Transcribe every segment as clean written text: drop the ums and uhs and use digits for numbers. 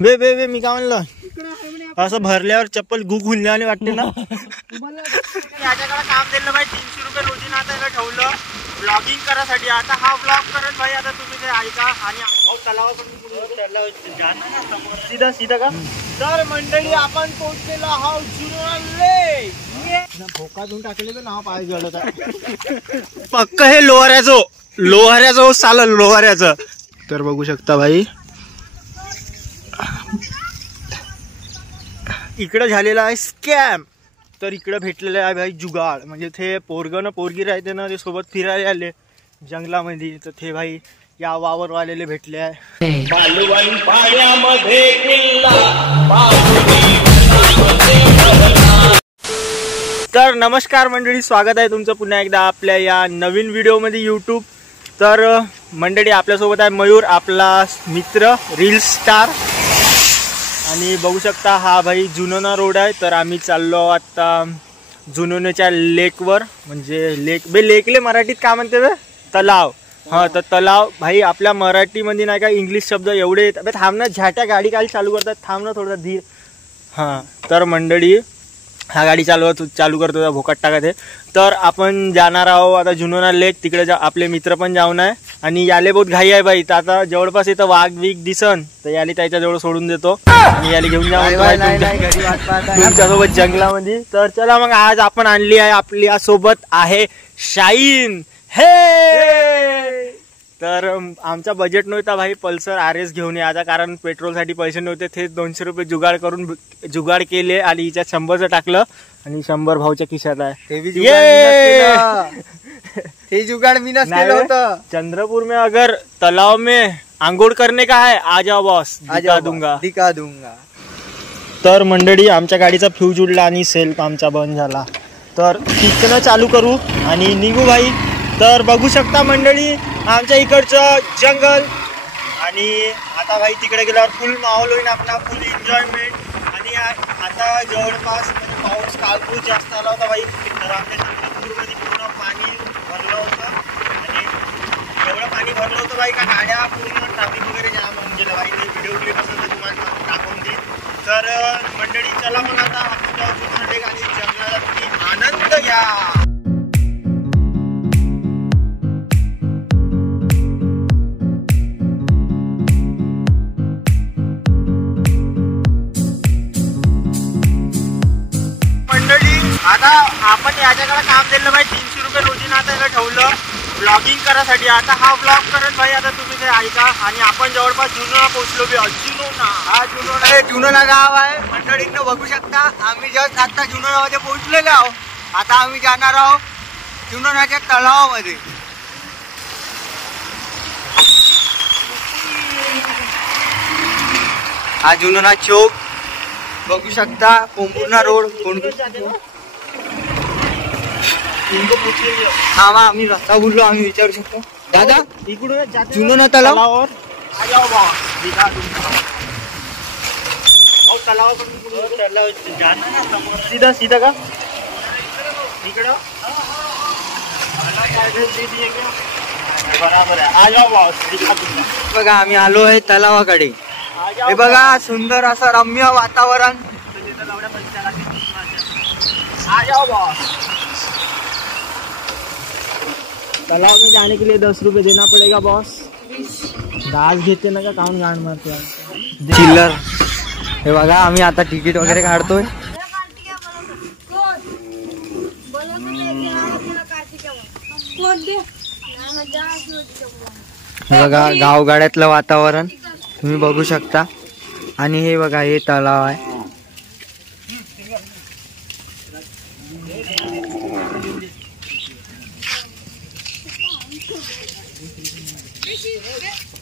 बे बे बे मी काय म्हणलं, असं भरल्यावर चप्पल गुगुल्याने वाटते ना. याच्याकडे काम दिलं भाई 300 रुपये रोजी ना, आता याला ठेवलं ब्लॉगिंग करासाठी. आता हा ब्लॉग करत भाई, आता तुम्ही ते ऐका. आणि सीधा सीधा का. तर मंडळी आपण पोहोचलेलो आहोत जुनोना लेक. भोका देऊन टाकले तर नाव पाय जळत आहे पक्क. हे लोहाऱ्याचं चाललं लोहाऱ्याचं. तर बघू शकता भाई इकडं झालेला आहे स्कॅम. तर इकडं भेटलेलं आहे भाई जुगाड. म्हणजे ते पोरगं ना पोरगी राहते ना, ते सोबत फिरायला आले जंगलामध्ये. तर ते भाई या वावरवालेले भेटले आहे. तर नमस्कार मंडळी, स्वागत आहे तुमचं पुन्हा एकदा आपल्या या नवीन व्हिडिओमध्ये यूट्यूब. तर मंडळी आपल्यासोबत आहे मयूर, आपला मित्र रील स्टार. आणि बघू शकता हा भाई जुनोना रोड आहे. तर आम्ही चाललो आता जुनोनाच्या लेकवर. म्हणजे लेकले मराठीत काय म्हणते बे, तलाव. हा तर तलाव भाई आपल्या मराठीमध्ये नाही का इंग्लिश शब्द एवढे येतात. थांब ना, झाट्या गाडी काल चालू करतात, थांब ना थोडा धीर. हां तर मंडळी हा गाडी चालू करतो भोकाट टाकत आहे. तर आपण जाणार आहोत आता जुनोना लेक. तिकडे आपले मित्र पण जाऊन आहे. आणि याले बहुत घाई आहे बाई. तर आता जवळपास इथं वाघ वीक दिसन तर याले त्याच्या जवळ सोडून देतो आणि याले घेऊन जाऊ तुमच्यासोबत जंगलामध्ये. तर चला मग, आज आपण आणली आहे आपल्या सोबत आहे शाईन. हे तर आमचा बजेट नव्हता भाई पल्सर RS घेऊन यायचा, कारण पेट्रोलसाठी पैसे नव्हते. ते 200 रुपये जुगाड केले आणि हिच्यात 100चं टाकलं आणि 100 भाऊच्या खिशात आहे. हे जुगाड़ मी केलं होतं. चंद्रपुर में अगर तालाव में आंघोळ करने का है आ जाओ बॉस, दिखा दूंगा. तर मंडळी आमच्या गाडीचा फ्यूज उडला आणि सेल्फ आमचा बंद झाला. तर तिथनं चालू करू आणि निघू भाई. तर बघू शकता मंडळी आमच्या इकडचं जंगल. आणि आता भाई तिकडे गेल्यावर फुल माहोल होईल आपला, फुल एन्जॉयमेंट. आणि आता जवळपास म्हणजे पाऊस कालपूर जास्त आला होता भाई. तर आपल्या चंद्रपूरमध्ये पूर्ण पाणी भरलं होतं. आणि एवढं पाणी भरलं होतं भाई का गाड्या पूर्ण ट्रॅफिक वगैरे जाम होऊन गेलं भाई. ते व्हिडिओ क्लिप असेल तर तुम्हाला टाकून देईल. तर मंडळी चला मग आता आपण जाऊ आणि जंगलाला तुम्ही आनंद घ्या. आता आपण याच्याकडे काम दिलं भाई 300 रुपये रोजी ना, आता याला ठेवलं ब्लॉगिंग करासाठी. आता हा ब्लॉग करत भाई आता तुम्ही ते ऐका. आणि आपण जवळपास जुनोना पोहोचलो बी. जुनोना हा जुनोना गाव आहे मंडळींना बघू शकता. आम्ही जस्ट आता जुनोनामध्ये पोहोचलेलो आहोत. आता आम्ही जाणार आहोत जुनोनाच्या तलावामध्ये. हा जुनोना चौक बघू शकता. कोंबुर्णा रोड हा आम्ही रस्ता बोललो, आम्ही विचारू शकतो दादा इकडून जुनोना तलाव. सीधा सीधा का इकडं बराबर आहे. आ जाओ बॉस. बघा आम्ही आलो आहे तलावाकडे. हे बघा सुंदर असं रम्य वातावरण. आ जाओ बॉस. तालाब में जाने के लिए 10 रुपये देना पड़ेगा बॉस. दाज घेते ना का काउन गाण मारते चिल्लर. हे बघा आम्ही आता तिकीट वगैरे काढतोय. हे बघा गावगाड्यातलं वातावरण तुम्ही बघू शकता. आणि हे बघा हे तलाव आहे.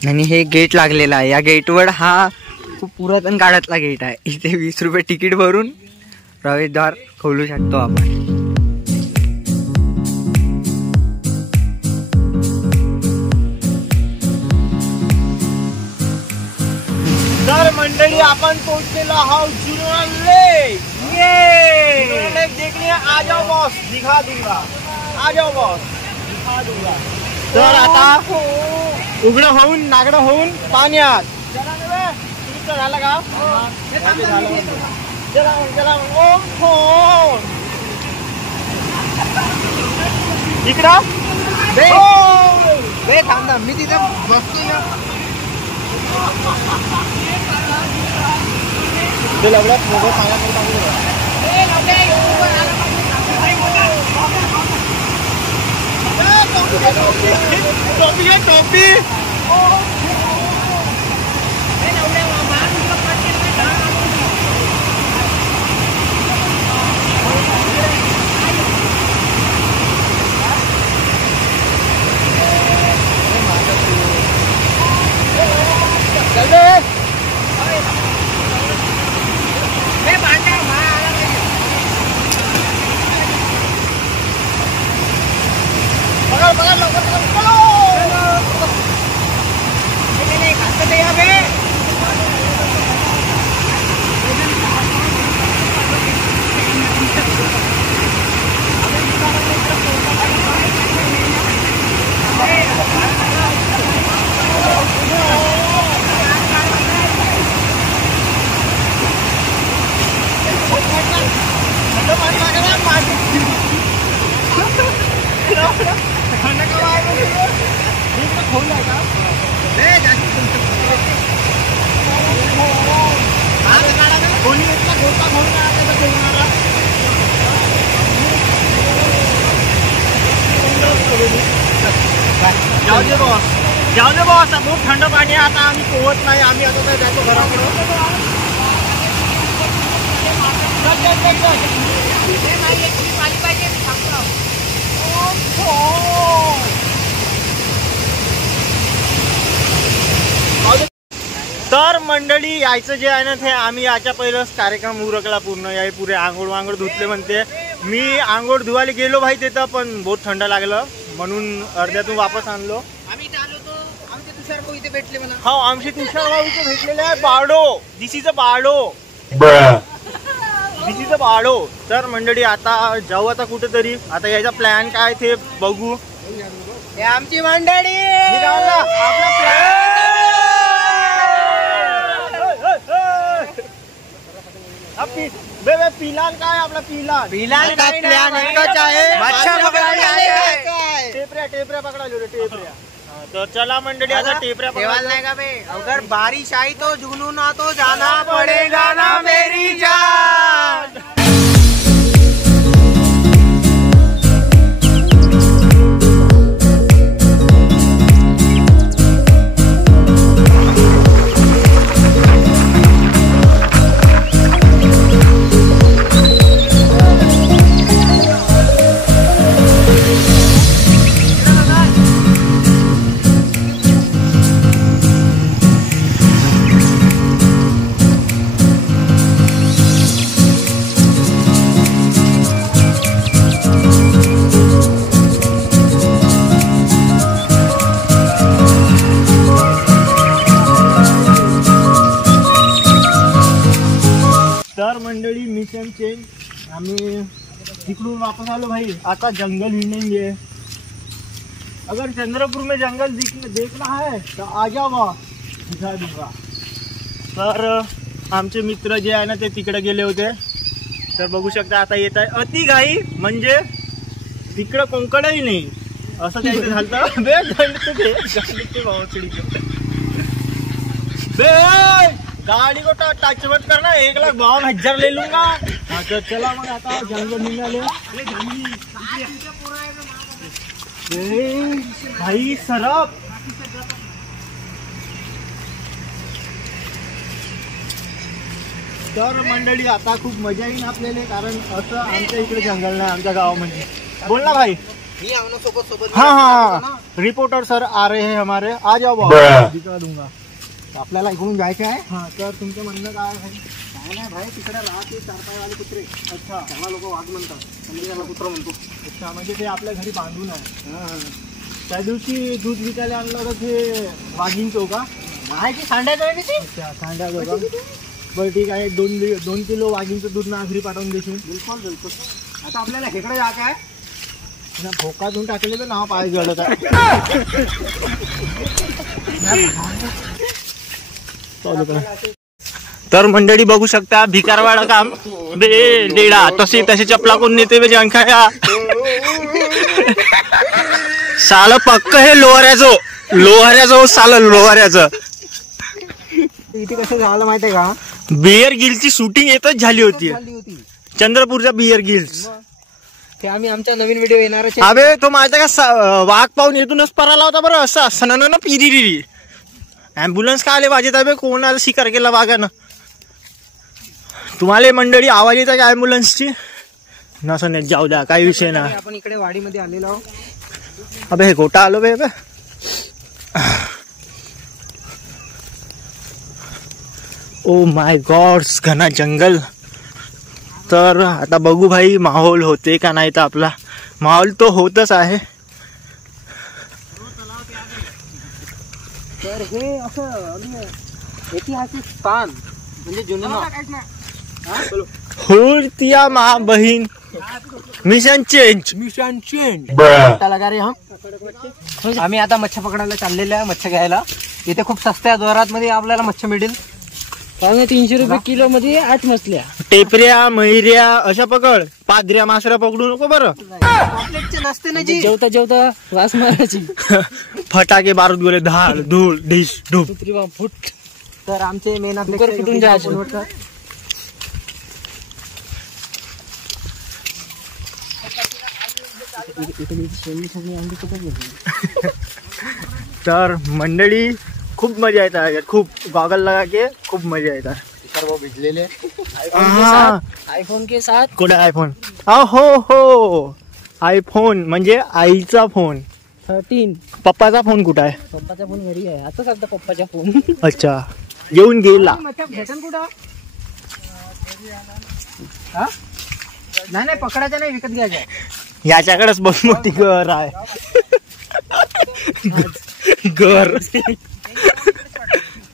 आणि हे गेट लागलेलं आहे. या गेटवर हा खूप पुरातन काळातला गेट आहे. इथे 20 रुपये तिकीट भरून प्रवेशद्वार खोलू शकतो आपण. तर मंडळी आपण पोहोचलेलो आहोत जुनोना लेक. देखने आ जाओ बॉस, दिखा दूंगा. आ जाओ बॉस, दिखा दूंगा. तर आता उघडं होऊन नागडं होऊन पाण्यात झालं का चला हो इकडं थांब ना मी तिथे बसतोय टोपी जाऊ दे बॉस खूप थंड पाणी आहे आता आम्ही पोहत नाही आम्ही आता काय जातो घराकडे तर मंडळी यायचं जे आहे ना ते आम्ही याच्या पहिलंच कार्यक्रम उरकला पूर्ण याय पुरे आंघोळ वांघोळ धुतले म्हणते मी आंघोळ धुवायला गेलो भाई तिथं पण बहुत थंड लागलं म्हणून अर्ध्यातून वापस आणलो आम्ही आलो तो आमचे तुषार भाऊ इथे भेटले मला हो आमचे तुषार भाऊ इथे भेटलेले आहे बाडो दिस is a बाडो this is a बाडो तर मंडळी आता जाऊ आता कुठेतरी आता याचा प्लॅन काय ते बघू हे आमची मंडळी पिलान काय आपला पिलान का प्लॅन एकच आहे मच्छा पकडायला आहे टेपऱ्या पकडायला टेपऱ्या तो चला मंडळी आता टेपऱ्या पकडायला नाही का बे अगर बारिश आई तो जुनू ना तो जाना पडेगा ना मेरी जान तर मंडळी मिशन चेंज आम्ही तिकडून वापस आलो भाई आता जंगल हिंडेंगे अगर चंद्रपुर में जंगल देखना है तो आ जाओ दिखा दूंगा तर आमचे मित्र जे आहे ना ते तिकडे गेले होते तर बघू शकता आता येत आहे अति घाई म्हणजे तिकडं कोंकडही नाही असं काहीतरी झालं गाड़ी को टच मत करना 1,52,000 ले लूंगा हाँ तो चला मग आता जंगल निघाले भाई सरप तर मंडळी आता खूप मजा येईल आपल्याला कारण असं आमच्या इकडे जंगल नाही आमच्या गावामध्ये बोल ना भाई हाँ हाँ रिपोर्टर सर आ रहे हैं हमारे आ जाओ दिखा दूंगा आपल्याला इकडून जायचं आहे हा तर तुमचं म्हणणं काय आहे काय नाही भाई तिकडे राहते 4 पायवाले कुत्रे अच्छा त्यांना लोक वाघ म्हणतात म्हणजे त्याला कुत्र म्हणतो अच्छा म्हणजे ते आपल्या घरी बांधून आहे त्या दिवशी दूध विकायला आणलं होतं ते वाघींचो का नाही की सांड्याचं आहे की अच्छा सांड्याचं का बरं ठीक आहे 2 किलो वाघींचं दूध ना घरी पाठवून देशील बिलकुल बिलकुल आता आपल्याला हेकडे जायचं आहे भोका धुवून टाकले तर नाव पाय जळत आहे तर मंडळी बघू शकता भिकारवाडा काम बे लेडा तशी तशी चपला कोण नेते बे जंखाया साल पक्क हे लोहाऱ्याचं साल लोहाऱ्याचं. इथे कसं झालं माहितीये का, बियर गिल्सची शूटिंग येतच झाली होती चंद्रपूरच्या बियर गिल्स. ते आम्ही आमच्या नवीन व्हिडिओ येणार. अबे तो माहिती का वाघ पाहून येथूनच पराला होता बरं असं सणानं ना पिरी. ऍम्ब्युलन्स का आले वाजत आहे कोणाला शिकार केला वाघानं. तुम्हाला मंडळी आवाज येत का ऍम्ब्युलन्सची नसं नाही जाऊ द्या काही विषय ना. आपण इकडे वाडीमध्ये आलेलो आहोत. अबे हे गोटा आलो बे. ओ माय गॉड घना जंगल. तर आता बघू भाई माहोल होते का नाही. तर आपला माहोल तो होतच आहे. तर हे असं ऐतिहासिक स्थान म्हणजे जुनं हुर्तिया मा बहीण मिशन चेंज. लगा रे. आम्ही आता मच्छी पकडायला चाललेले आहे. मच्छी घ्यायला इथे खूप सस्त्या दरात मध्ये आपल्याला मच्छी मिळेल. 300 रुपये किलो मध्ये 8 मछल्या. टेपऱ्या मैऱ्या अशा पकड. पादऱ्या मासऱ्या पकडू नको बरं. नसते ना जी जेवता जेवता वास मारायची. फटाके बारूद गोले धाड धूळ ढिश ढूप फुट. तर आमचे मेन फुटून जायचं. तर मंडळी खूप मजा येतात. खूप गॉगल लगा के खूप मजा येतात. सर्व भिजलेले आयफोन के साथ. कुठे आयफोन. हो आयफोन म्हणजे आईचा फोन. 13. पप्पाचा फोन कुठं आहे. पप्पाचा फोन घरी आहे. आता सध्या पप्पाचा फोन. अच्छा येऊन गेला. नाही पकडायचं नाही विकत घ्यायचं. याच्याकडेच बघ मोठी घर आहे. घर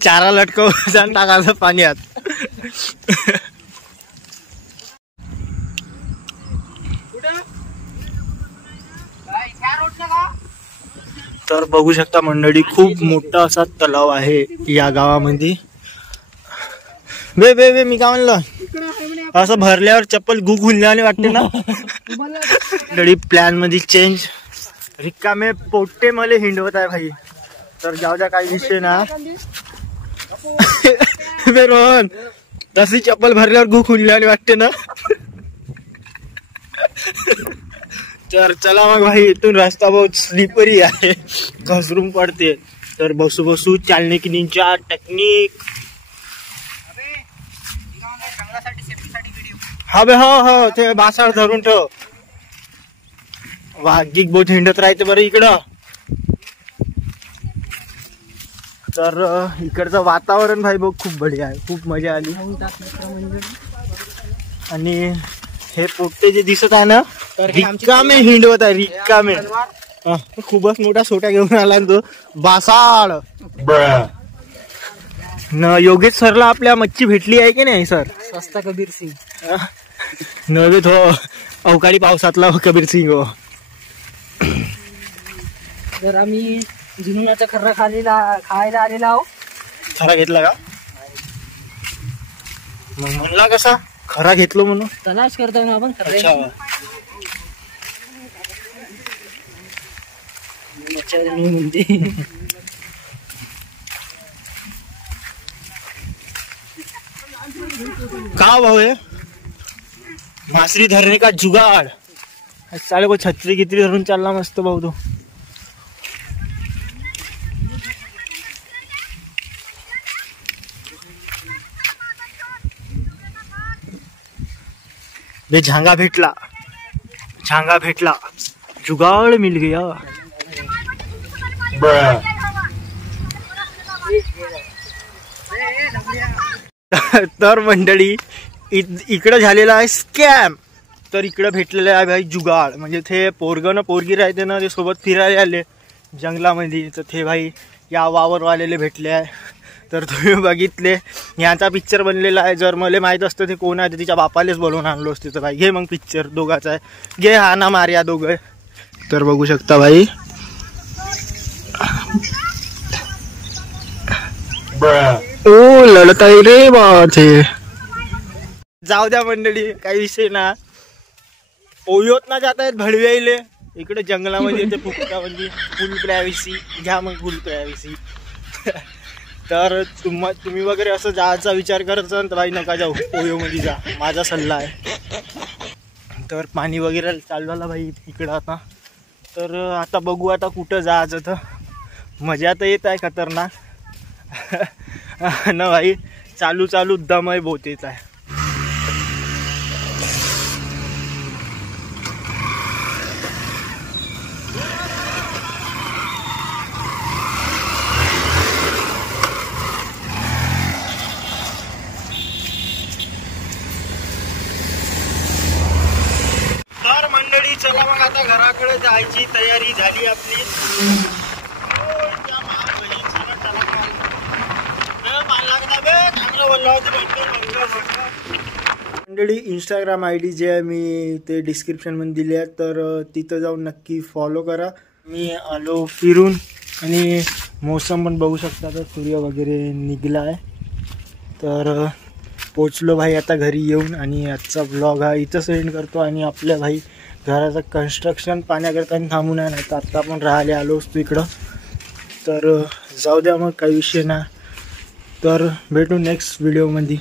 चारा लटकव टाकायचं पाण्यात. तर बघू शकता मंडळी खूप मोठा असा तलाव आहे या गावामध्ये. वे मी काय म्हणलं असं भरल्यावर चप्पल गुंजल्याने वाटते ना. मंडळी प्लॅन मध्ये चेंज. रिकामे पोट्टे मला हिंडवत आहे भाई. तर जाऊ द्या काही विषय ना. रोहन तशी चप्पल भरल्यावर गु खुलल्याने वाटते ना. तर चला मग भाई इथून रस्ता बहुत स्लिपरी आहे. घसरून पडते. तर बसू बसू चालणे की निंजा टेक्निक. हा बे हो ते बासाळ धरून ठेव. वाघिक बहुत हिंडत राहते बरं इकडं. तर इकडचं वातावरण भाई बघ खूप बढिया आहे. खूप मजा आली. आणि हे पोट्टे जे दिसत आहे ना रिकामे हिंडवत आहे. रिकामे खूपच मोठा सोटा घेऊन आला तो बासाळ. न योगेश सरला आपल्या मच्छी भेटली आहे की नाही सर. स्वस्त कबीर सिंग नव्हे तो अवकाळी पावसातला कबीर सिंग हो. तर आम्ही झिंगाचा खर्रा खायला आलेला आहो. खरा घेतला का मग म्हणला कसा खरा घेतलो म्हणून. तलाश करतो ना आपण. का भाऊ है मासरी धरने का जुगाड़. साले को छत्री गित्री धरून चालला मस्त भाऊ तो. बे झांगा भेटला जुगाड़ मिल गया. तर मंडळी इकडं झालेला आहे स्कॅम. तर इकडं भेटलेलं आहे भाई जुगाड. म्हणजे ते पोरगं ना पोरगी राहते ना ते सोबत फिरायला आले जंगलामध्ये. तर ते भाई या वावरवालेले भेटले आहे. तर तुम्ही बघितले यांचा पिक्चर बनलेला आहे. जर मला माहीत असतं ते कोण आहे तर तिच्या बापालेच बोलवून आणलो असते. तर भाई घे मग पिक्चर दोघाचा आहे. घे हा ना मार या दोघं. तर बघू शकता भाई ओ लढताई रे बात हे. जाऊ द्या मंडळी, काही विषय ना. ओयोत ना जात आहेत भडव्याईले इकडे जंगलामध्ये ते फुकटामध्ये फुल प्रायव्हसी घ्या मग फुल प्रायव्हसी. तर तुम्ही वगैरे असं जायचा विचार करत असाल तर भाई नका जाऊ, ओयोमध्ये जा, माझा सल्ला आहे. तर पाणी वगैरे चालू झालं भाई इकडं आता. तर आता बघू आता कुठं जायचं. तर मजा तर येत आहे खतरनाक ना भाई. चालू चालू दमय बहुत येत आहे. तर मंडळी चला मग आता घराकडे जायची तयारी झाली आपली. मंडळी इंस्टाग्राम ID जे आहे मी ते डिस्क्रिप्शनमध्ये दिले आहे, तर तिथं जाऊन नक्की फॉलो करा. मी आलो फिरून आणि मोसम पण बघू शकता, तर सूर्य वगैरे निघाला आहे. तर पोचलो भाई आता घरी येऊन आणि आजचा ब्लॉग हा इथं सेंड करतो. आणि आपल्या भाई घराचं कन्स्ट्रक्शन पाण्याकरता थांबून आहे, नाही तर आत्ता आपण राहायला आलो असतो इकडं. तर जाऊ द्या मग, काही विषय ना. तर भेटू नेक्स्ट व्हिडिओमध्ये.